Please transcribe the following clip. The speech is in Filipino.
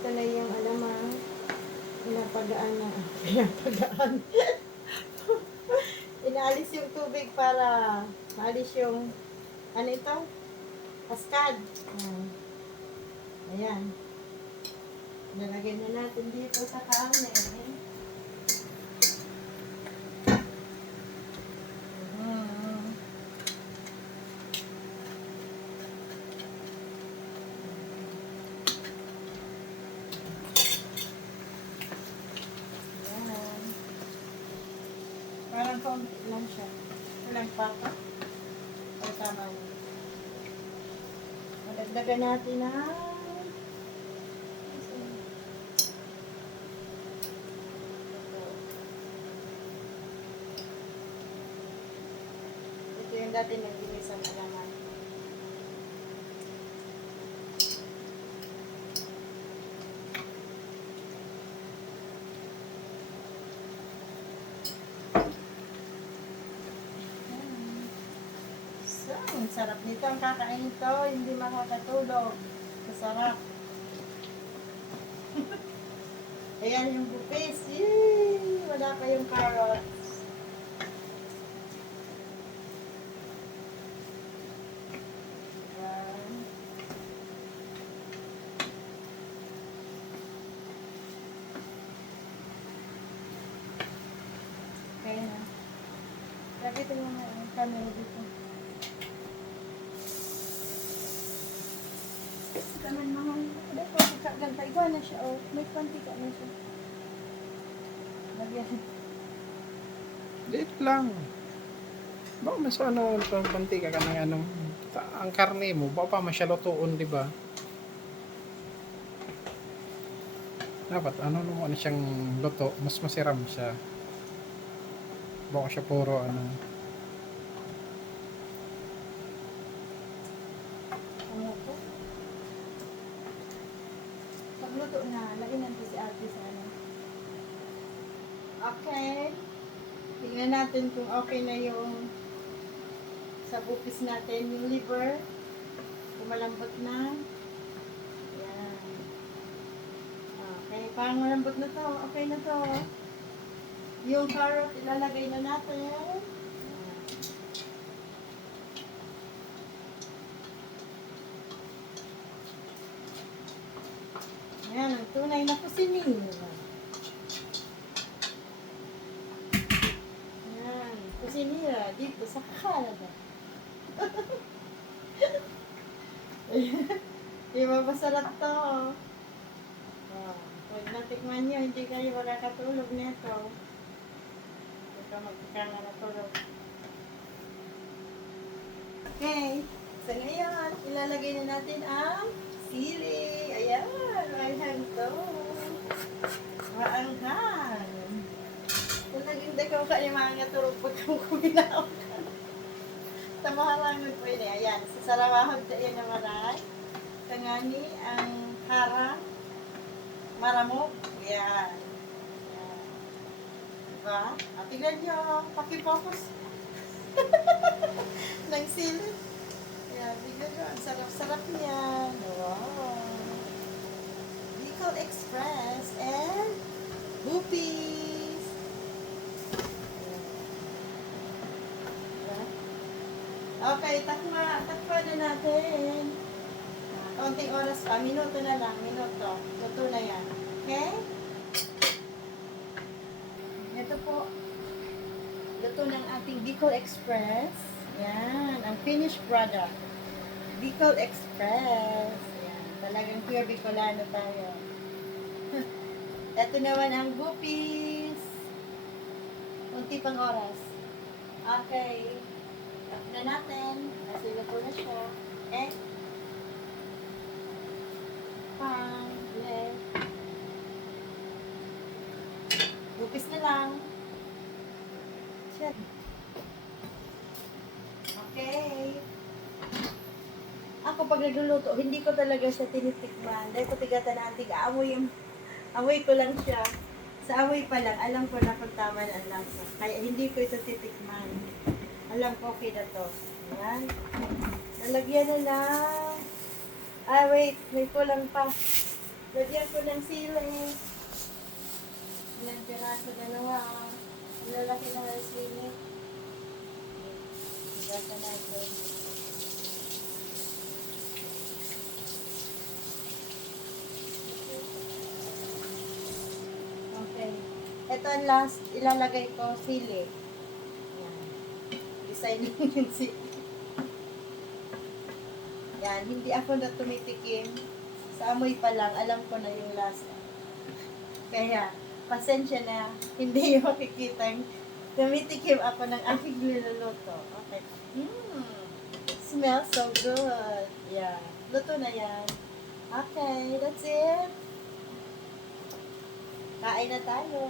ito na yung alamang pinapagaan na. Pinapagaan. Inaalis yung tubig para maalis yung ano ito? Kaskad. Ayan. Nalagay na natin dito sa kanin. Parang konti lang siya. Walang papa. O tama yun. Madagdagan natin na ito yung dati nag-inis ang alaman. Ang sarap nito. Ang kakain ito, hindi makakatulog. Masarap. Ayan yung bupis. Yay! Wala pa yung carrots. Ayan. Kaya na. Lagi ito yung camera dito. Taman mga dito, ganta igual na siya, oh. May konti ka na siya. Lagyan. Liit lang. Baka mas ano, pantika ka ng ano. Ang karne mo, baka pa masyalutuon, di ba? Dapat ano naman siyang luto, mas masiram siya. Baka siya puro ano. Ano to? Pagluto na, lainan ko si ate sa ano. Okay. Tingnan natin kung okay na yung sa bupis natin, yung liver. Kung malambot na. Yan. Okay, parang malambot na to. Okay na to. Yung carrot, ilalagay na natin. Yan, ang tunay na kusinero. Yan, kusinera dito sa Canada. Di ba masarap to? Huwag natikman nyo, hindi kayo makakatulog nito. Ito magkakanga na tulog. Okay, so ngayon, ilalagay na natin ang sili. Ayan, maanghang to. Maanghang. Kung naging dagaw ka yung mga tulog pag kuminaw ka. Tamahalangan po yun eh. Ayan, sa sarawahod na yan na maray. Kangani ang harang. Maramog. Ayan. Ayan. Diba? At tignan nyo, pakifocus. Nang sili. Ayan, tignan nyo, ang sarap-sarap niyan. Wow. Bicol Express and Bupis. Okay, takma na natin. Kaunting oras pa, minuto na lang, minuto. Luto na yan. Okay? Ito po. Luto ng ating Bicol Express. Yan, ang finished product. Bicol Express. Yan, talagang pure Bicolano tayo. Ito naman ang Bupis. Kunti pang oras. Okay. Tap na natin. Kasi luto na siya. Okay? Bupis na lang. Shit. Okay. Ako pag nagluluto, hindi ko talaga siya tinitikman. Dahil ko tigatan na antig amoy ko lang siya. Sa amoy pa lang, alam ko na kung tama na ang lasa. Kaya hindi ko ito titikman. Alam ko okay na to. Ayan. Nalagyan na lang. Ah, wait. May kulang pa. Lagyan ko ng sili. Ilang piraso, dalawa. Ang lalaki na ng sili. Gasa natin. Okay. Ito ang last, ilalagay ko sili. Yan. Design lang yung sili. Yan, hindi ako na tumitikim. Sa amoy pa lang, alam ko na yung lasa. Kaya, pasensya na, hindi yung makikita. Tumitikim ako ng aking niluluto. Okay. Smells so good. Yeah. Luto na yan. Okay, that's it. Kain na tayo.